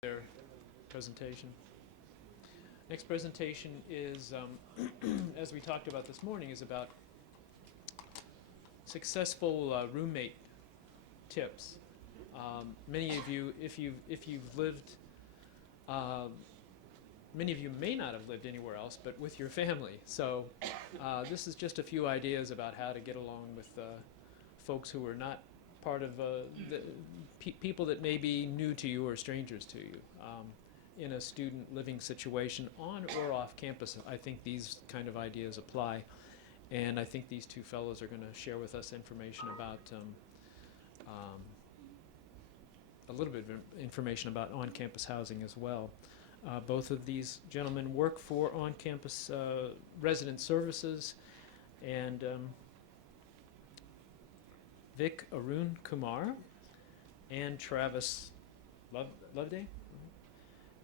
their presentation. Next presentation is, as we talked about this morning, is about successful roommate tips. Many of you, if you've lived, many of you may not have lived anywhere else, but with your family. So this is just a few ideas about how to get along with folks who are not part of the people that may be new to you or strangers to you in a student living situation on or off campus. I think these kind of ideas apply, and I think these two fellows are going to share with us information about a little bit of information about on-campus housing as well. Both of these gentlemen work for on-campus resident services, and Vic Arun Kumar and Travis Loveday.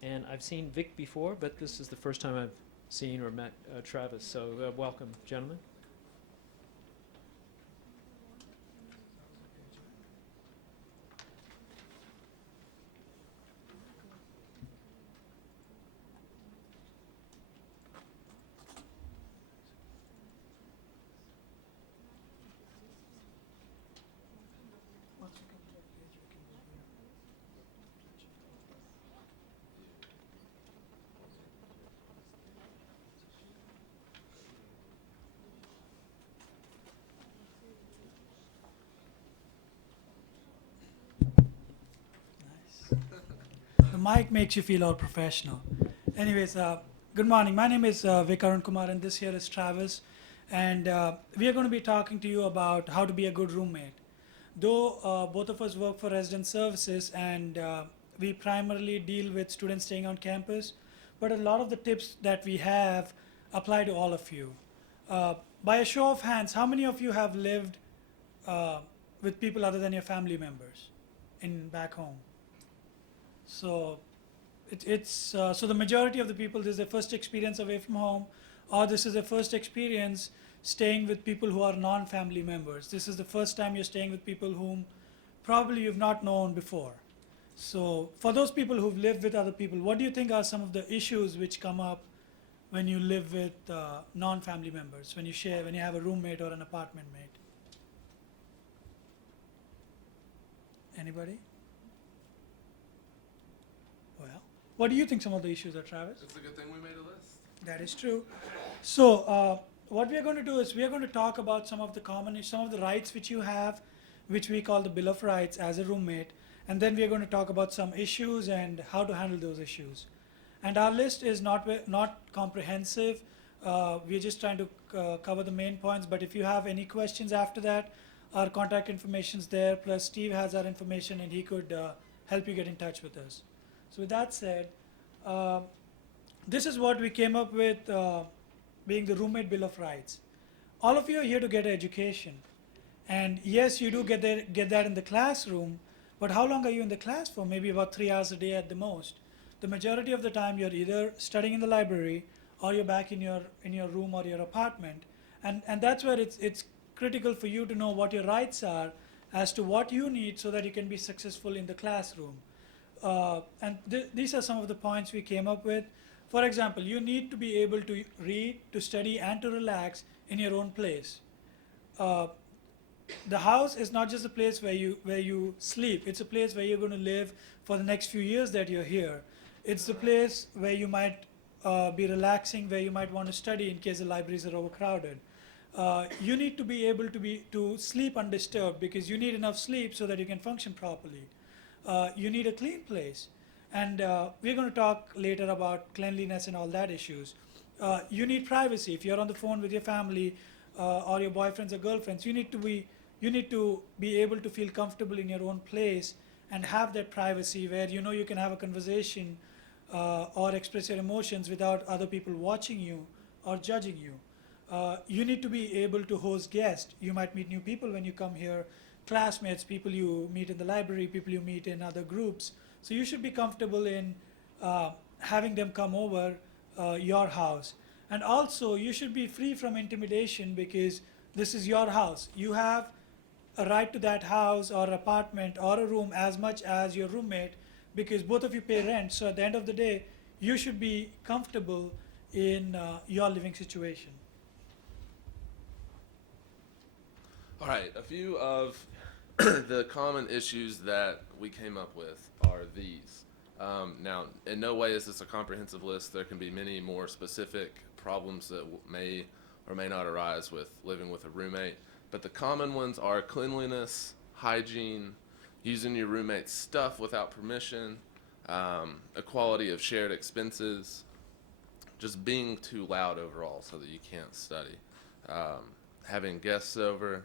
And I've seen Vic before, but this is the first time I've seen or met Travis. So welcome, gentlemen. The mic makes you feel all professional. Anyways, good morning. My name is Vic Arun Kumar, and this here is Travis. And we are going to be talking to you about how to be a good roommate. Though both of us work for resident services, and we primarily deal with students staying on campus, but a lot of the tips that we have apply to all of you. By a show of hands, how many of you have lived with people other than your family members in back home? So so the majority of the people, this is their first experience away from home, or this is their first experience staying with people who are non-family members. This is the first time you're staying with people whom probably you've not known before. So for those people who've lived with other people, what do you think are some of the issues which come up when you live with non-family members, when you have a roommate or an apartment mate? Anybody? Well, what do you think some of the issues are, Travis? It's a good thing we made a list. That is true. So what we are going to do is we are going to talk about some of the rights which you have, which we call the Bill of Rights as a roommate, and then we are going to talk about some issues and how to handle those issues. And our list is not comprehensive. We're just trying to cover the main points. But if you have any questions after that, our contact information is there. Plus, Steve has our information, and he could help you get in touch with us. So with that said, this is what we came up with being the Roommate Bill of Rights. All of you are here to get education. And yes, you do get that in the classroom, but how long are you in the class for? Maybe about 3 hours a day at the most. The majority of the time you're either studying in the library or you're back in your room or your apartment. And that's where it's critical for you to know what your rights are as to what you need so that you can be successful in the classroom. And these are some of the points we came up with. For example, you need to be able to read, to study, and to relax in your own place. The house is not just a place where you sleep. It's a place where you're going to live for the next few years that you're here. It's the place where you might be relaxing, where you might want to study in case the libraries are overcrowded. You need to be able to sleep undisturbed because you need enough sleep so that you can function properly. You need a clean place. And we're going to talk later about cleanliness and all that issues. You need privacy. If you're on the phone with your family or your boyfriends or girlfriends, you need to be able to feel comfortable in your own place and have that privacy where you can have a conversation or express your emotions without other people watching you or judging you. You need to be able to host guests. You might meet new people when you come here, classmates, people you meet in the library, people you meet in other groups. So you should be comfortable in having them come over your house. And also, you should be free from intimidation because this is your house. You have a right to that house or apartment or a room as much as your roommate because both of you pay rent. So at the end of the day, you should be comfortable in your living situation. All right, a few of the common issues that we came up with are these. Now, in no way is this a comprehensive list. There can be many more specific problems that may or may not arise with living with a roommate. But the common ones are cleanliness, hygiene, using your roommate's stuff without permission, equality of shared expenses, just being too loud overall so that you can't study, having guests over.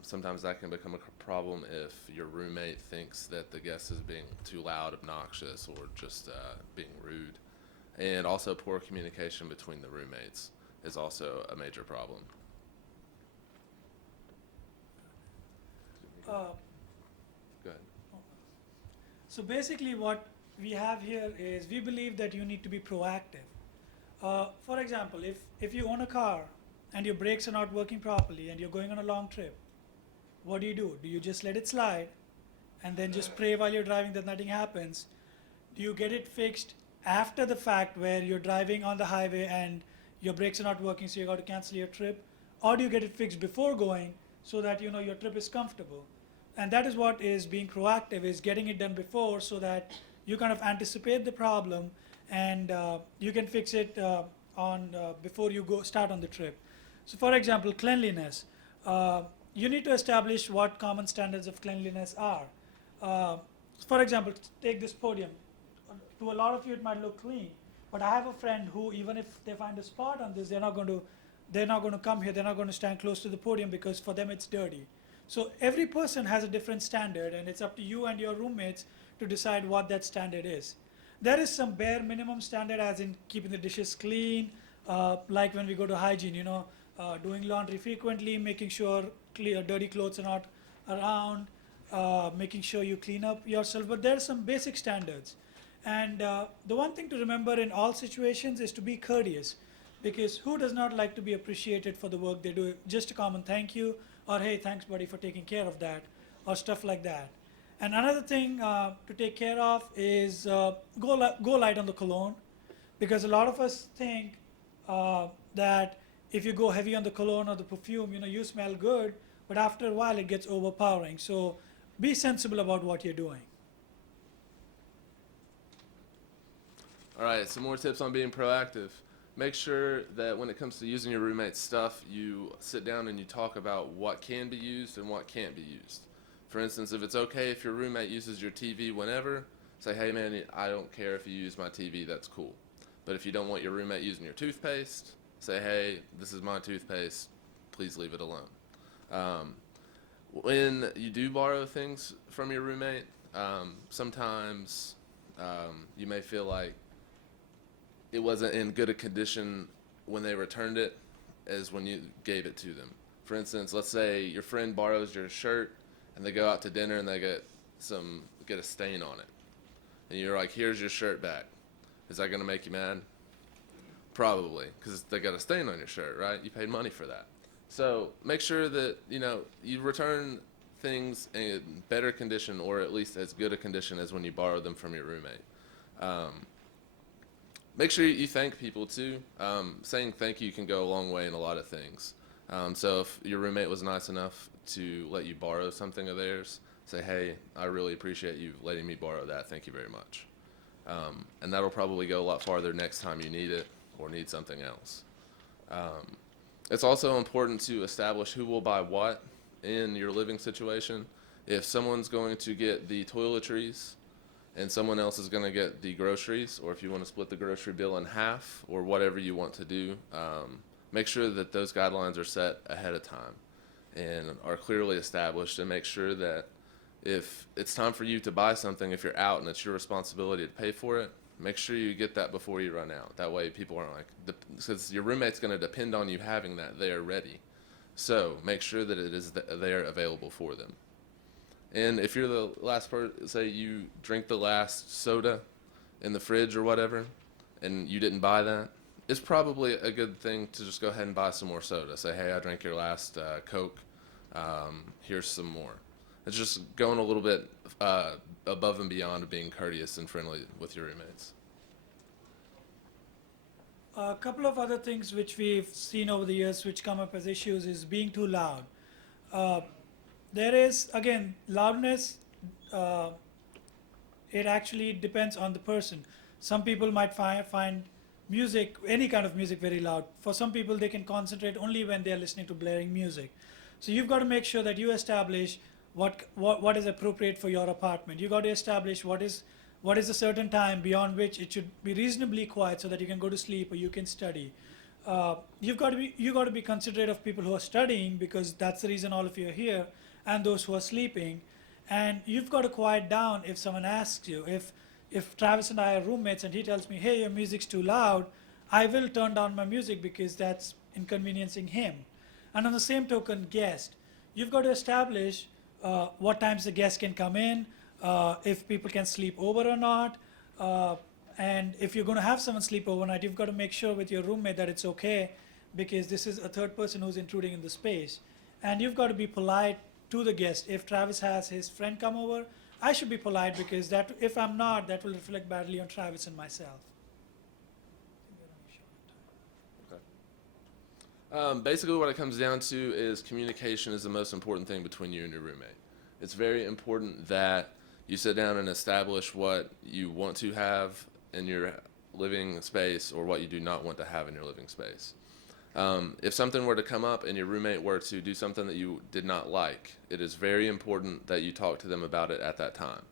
Sometimes that can become a problem if your roommate thinks that the guest is being too loud, obnoxious, or just being rude. And also poor communication between the roommates is also a major problem. Go ahead. So basically what we have here is we believe that you need to be proactive. For example, if you own a car and your brakes are not working properly and you're going on a long trip, what do? Do you just let it slide and then just pray while you're driving that nothing happens? Do you get it fixed after the fact where you're driving on the highway and your brakes are not working so you got to cancel your trip? Or do you get it fixed before going so that you know your trip is comfortable? And that is what is being proactive, is getting it done before so that you kind of anticipate the problem and you can fix it before you start on the trip. So for example, cleanliness. You need to establish what common standards of cleanliness are. For example, take this podium. To a lot of you, it might look clean, but I have a friend who, even if they find a spot on this, they're not going to come here. They're not going to stand close to the podium because for them it's dirty. So every person has a different standard, and it's up to you and your roommates to decide what that standard is. There is some bare minimum standard, as in keeping the dishes clean, like when we go to hygiene, doing laundry frequently, making sure dirty clothes are not around, making sure you clean up yourself. But there are some basic standards. And the one thing to remember in all situations is to be courteous, because who does not like to be appreciated for the work they do? Just a common thank you, or hey, thanks buddy for taking care of that, or stuff like that. And another thing to take care of is go light on the cologne, because a lot of us think that if you go heavy on the cologne or the perfume, you smell good, but after a while it gets overpowering. So be sensible about what you're doing. All right, some more tips on being proactive. Make sure that when it comes to using your roommate's stuff, you sit down and you talk about what can be used and what can't be used. For instance, if it's okay if your roommate uses your TV whenever, say, hey man, I don't care if you use my TV, that's cool. But if you don't want your roommate using your toothpaste, say, hey, this is my toothpaste, please leave it alone. When you do borrow things from your roommate, sometimes you may feel like it wasn't in good a condition when they returned it as when you gave it to them. For instance, let's say your friend borrows your shirt and they go out to dinner and they get a stain on it. And you're like, here's your shirt back. Is that gonna make you mad? Probably, because they got a stain on your shirt, right? You paid money for that. So make sure that, you return things in better condition, or at least as good a condition as when you borrowed them from your roommate. Make sure you thank people too. Saying thank you can go a long way in a lot of things. So if your roommate was nice enough to let you borrow something of theirs, say, hey, I really appreciate you letting me borrow that. Thank you very much. And that'll probably go a lot farther next time you need it or need something else. It's also important to establish who will buy what in your living situation. If someone's going to get the toiletries and someone else is going to get the groceries, or if you want to split the grocery bill in half, or whatever you want to do, make sure that those guidelines are set ahead of time and are clearly established, and make sure that if it's time for you to buy something, if you're out and it's your responsibility to pay for it, make sure you get that before you run out. That way people aren't because your roommate's going to depend on you having that there ready. So make sure that it is there available for them. And if you're the last person, say you drink the last soda in the fridge or whatever, and you didn't buy that, it's probably a good thing to just go ahead and buy some more soda. Say, hey, I drank your last Coke. Here's some more. It's just going a little bit above and beyond being courteous and friendly with your roommates. A couple of other things which we've seen over the years which come up as issues is being too loud. There is, again, loudness, it actually depends on the person. Some people might find music, any kind of music, very loud. For some people, they can concentrate only when they're listening to blaring music. So you've got to make sure that you establish what is appropriate for your apartment. You've got to establish what is a certain time beyond which it should be reasonably quiet so that you can go to sleep or you can study. You've got to be considerate of people who are studying, because that's the reason all of you are here, and those who are sleeping. And you've got to quiet down if someone asks you. If Travis and I are roommates and he tells me, hey, your music's too loud, I will turn down my music because that's inconveniencing him. And on the same token, guest, you've got to establish what times the guest can come in, if people can sleep over or not. And if you're going to have someone sleep overnight, you've got to make sure with your roommate that it's okay, because this is a third person who's intruding in the space. And you've got to be polite to the guest. If Travis has his friend come over, I should be polite, because that, if I'm not, that will reflect badly on Travis and myself. Basically what it comes down to is communication is the most important thing between you and your roommate. It's very important that you sit down and establish what you want to have in your living space or what you do not want to have in your living space. If something were to come up and your roommate were to do something that you did not like, it is very important that you talk to them about it at that time.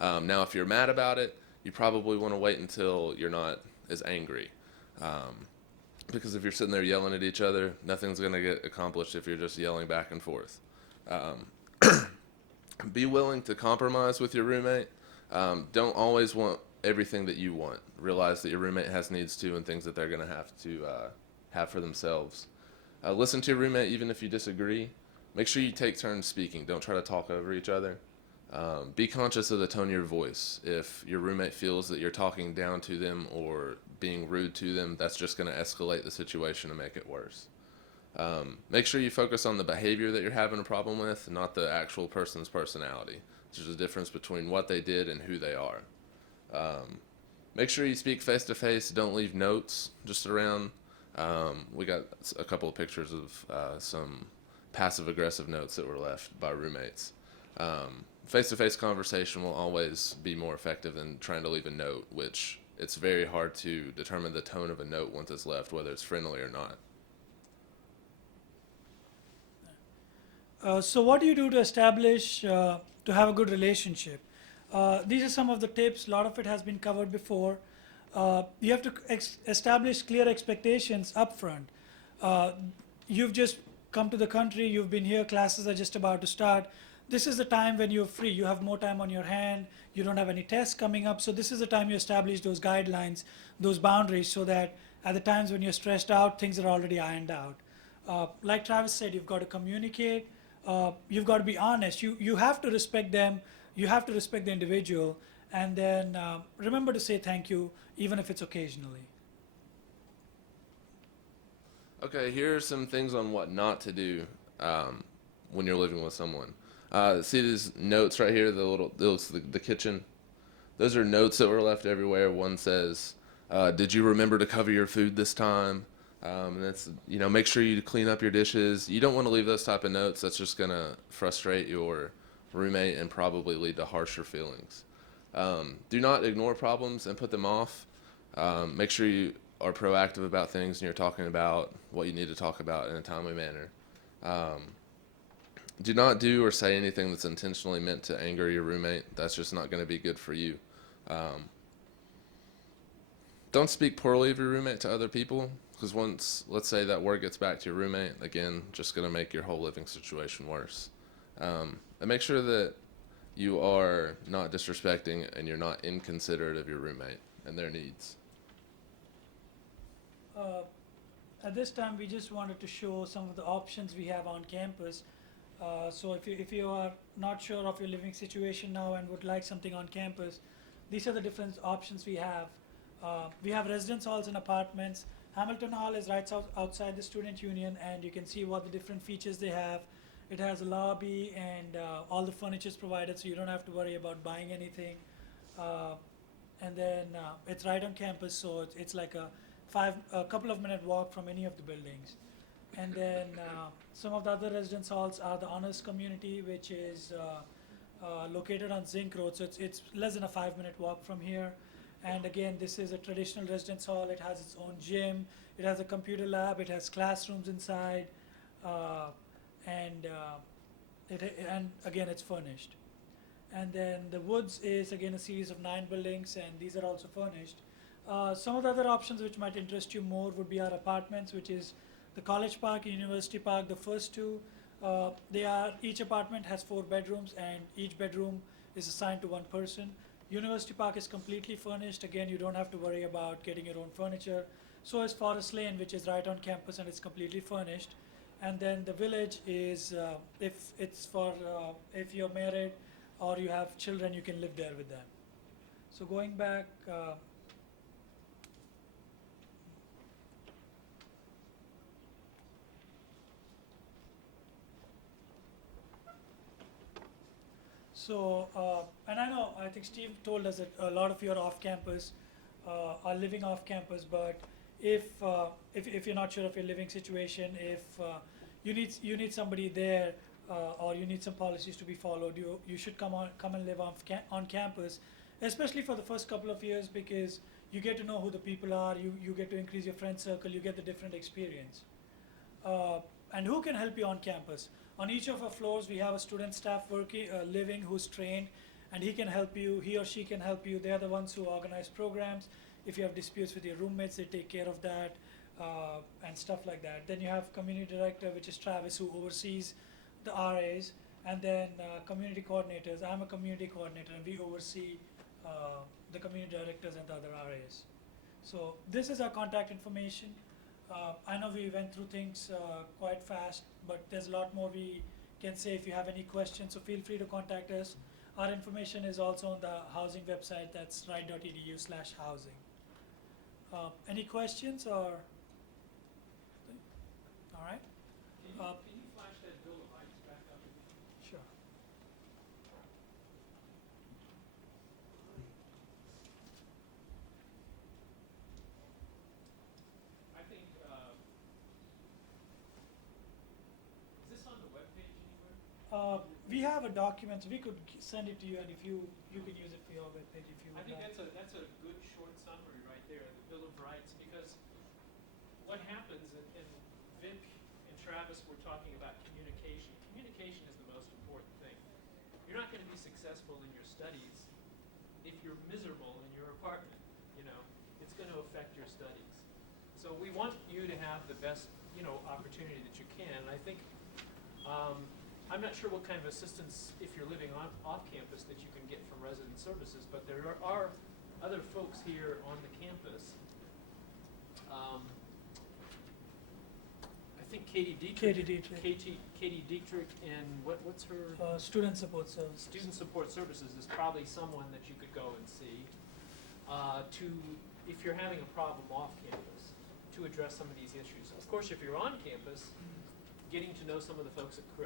Now, if you're mad about it, you probably want to wait until you're not as angry. Because if you're sitting there yelling at each other, nothing's going to get accomplished if you're just yelling back and forth. Be willing to compromise with your roommate. Don't always want everything that you want. Realize that your roommate has needs too, and things that they're going to have for themselves. Listen to your roommate even if you disagree. Make sure you take turns speaking. Don't try to talk over each other. Be conscious of the tone of your voice. If your roommate feels that you're talking down to them or being rude to them, that's just going to escalate the situation and make it worse. Make sure you focus on the behavior that you're having a problem with, not the actual person's personality. There's a difference between what they did and who they are. Make sure you speak face to face. Don't leave notes just around. We got a couple of pictures of some passive aggressive notes that were left by roommates. Face-to-face conversation will always be more effective than trying to leave a note, which it's very hard to determine the tone of a note once it's left, whether it's friendly or not. So what do you do to establish, to have a good relationship? These are some of the tips. A lot of it has been covered before. You have to establish clear expectations up front. You've just come to the country, you've been here, classes are just about to start. This is the time when you're free. You have more time on your hand. You don't have any tests coming up. So this is the time you establish those guidelines, those boundaries, so that at the times when you're stressed out, things are already ironed out. Like Travis said, you've got to communicate. You've got to be honest. You have to respect them. You have to respect the individual. And then remember to say thank you, even if it's occasionally. Okay, here are some things on what not to do when you're living with someone. See these notes right here, the kitchen? Those are notes that were left everywhere. One says, did you remember to cover your food this time? And that's, make sure you clean up your dishes. You don't want to leave those type of notes. That's just going to frustrate your roommate and probably lead to harsher feelings. Do not ignore problems and put them off. Make sure you are proactive about things and you're talking about what you need to talk about in a timely manner. Do not do or say anything that's intentionally meant to anger your roommate. That's just not going to be good for you. Don't speak poorly of your roommate to other people, because once, let's say, that word gets back to your roommate, again, just going to make your whole living situation worse. And make sure that you are not disrespecting and you're not inconsiderate of your roommate and their needs. At this time, we just wanted to show some of the options we have on campus. So if you are not sure of your living situation now and would like something on campus, these are the different options we have. We have residence halls and apartments. Hamilton Hall is right outside the student union, and you can see what the different features they have. It has a lobby and all the furniture is provided, so you don't have to worry about buying anything. And then it's right on campus, so it's like a couple of minute walk from any of the buildings. And then some of the other residence halls are the honors community, which is located on Zinc Road, so it's less than a 5-minute walk from here. And again, this is a traditional residence hall. It has its own gym. It has a computer lab. It has classrooms inside, and again, it's furnished. And then the Woods is again a series of 9 buildings, and these are also furnished. Some of the other options which might interest you more would be our apartments, which is the College Park and University Park. The first two, each apartment has 4 bedrooms, and each bedroom is assigned to one person. University Park is completely furnished. Again, you don't have to worry about getting your own furniture. So is Forest Lane, which is right on campus, and it's completely furnished. And then the Village is, if you're married or you have children, you can live there with them. So going back, and I think Steve told us that a lot of you are off campus, are living off campus, but if you're not sure of your living situation, if you need somebody there, or you need some policies to be followed, you should come and live on campus, especially for the first couple of years, because you get to know who the people are, you get to increase your friend circle, you get the different experience. And who can help you on campus? On each of our floors, we have a student staff living who's trained, and he or she can help you. They are the ones who organize programs. If you have disputes with your roommates, they take care of that, and stuff like that. Then you have community director, which is Travis, who oversees the RAs, and then community coordinators. I'm a community coordinator, and we oversee the community directors and the other RAs. So this is our contact information. I know we went through things quite fast, but there's a lot more we can say if you have any questions, so feel free to contact us. Our information is also on the housing website, that's wright.edu/housing. Any questions or? All right. Can you flash that Bill of Rights back up again? Sure. I think, is this on the webpage anywhere? We have a document, so we could send it to you, and if you can use it for your webpage if you I would think like. that's a good short summary right there, the Bill of Rights, because what happens, and Vic and Travis were talking about communication. Communication is the most important thing. You're not going to be successful in your studies if you're miserable in your apartment. It's going to affect your studies. So we want you to have the best, opportunity that you can. And I think I'm not sure what kind of assistance, if you're living off campus, that you can get from resident services, but there are other folks here on the campus. I think Katie Dietrich and what's her? Student support services. Student Support Services is probably someone that you could go and see if you're having a problem off campus, to address some of these issues. Of course, if you're on campus, getting to know some of the folks at the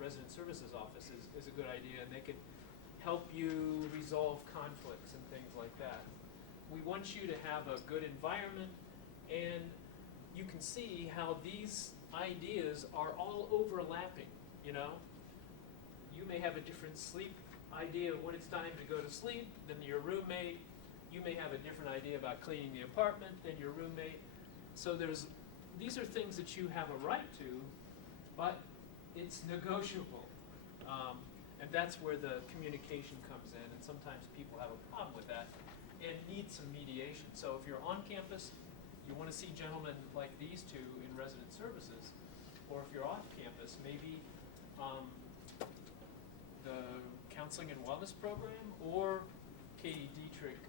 Resident Services Office is a good idea, and they could help you resolve conflicts and things like that. We want you to have a good environment, and you can see how these ideas are all overlapping. You may have a different sleep idea of when it's time to go to sleep than your roommate. You may have a different idea about cleaning the apartment than your roommate. So these are things that you have a right to, but it's negotiable. And that's where the communication comes in, and sometimes people have a problem with that and need some mediation. So if you're on campus, you want to see gentlemen like these two in resident services, or if you're off campus, maybe the counseling and wellness program, or Katie Dietrich,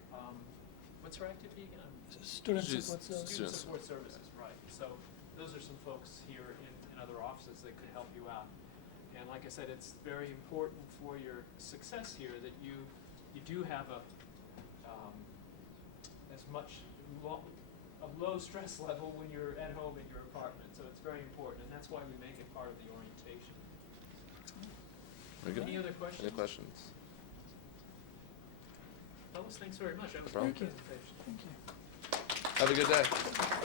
what's her activity again? Student support services. Student Support Services, right. So those are some folks here in other offices that could help you out. And like I said, it's very important for your success here that you do have a low stress level when you're at home in your apartment. So it's very important, and that's why we make it part of the orientation. Very good. Any other questions? Any questions? Fellas, thanks very much. That was a problem. great presentation. Thank you. Have a good day.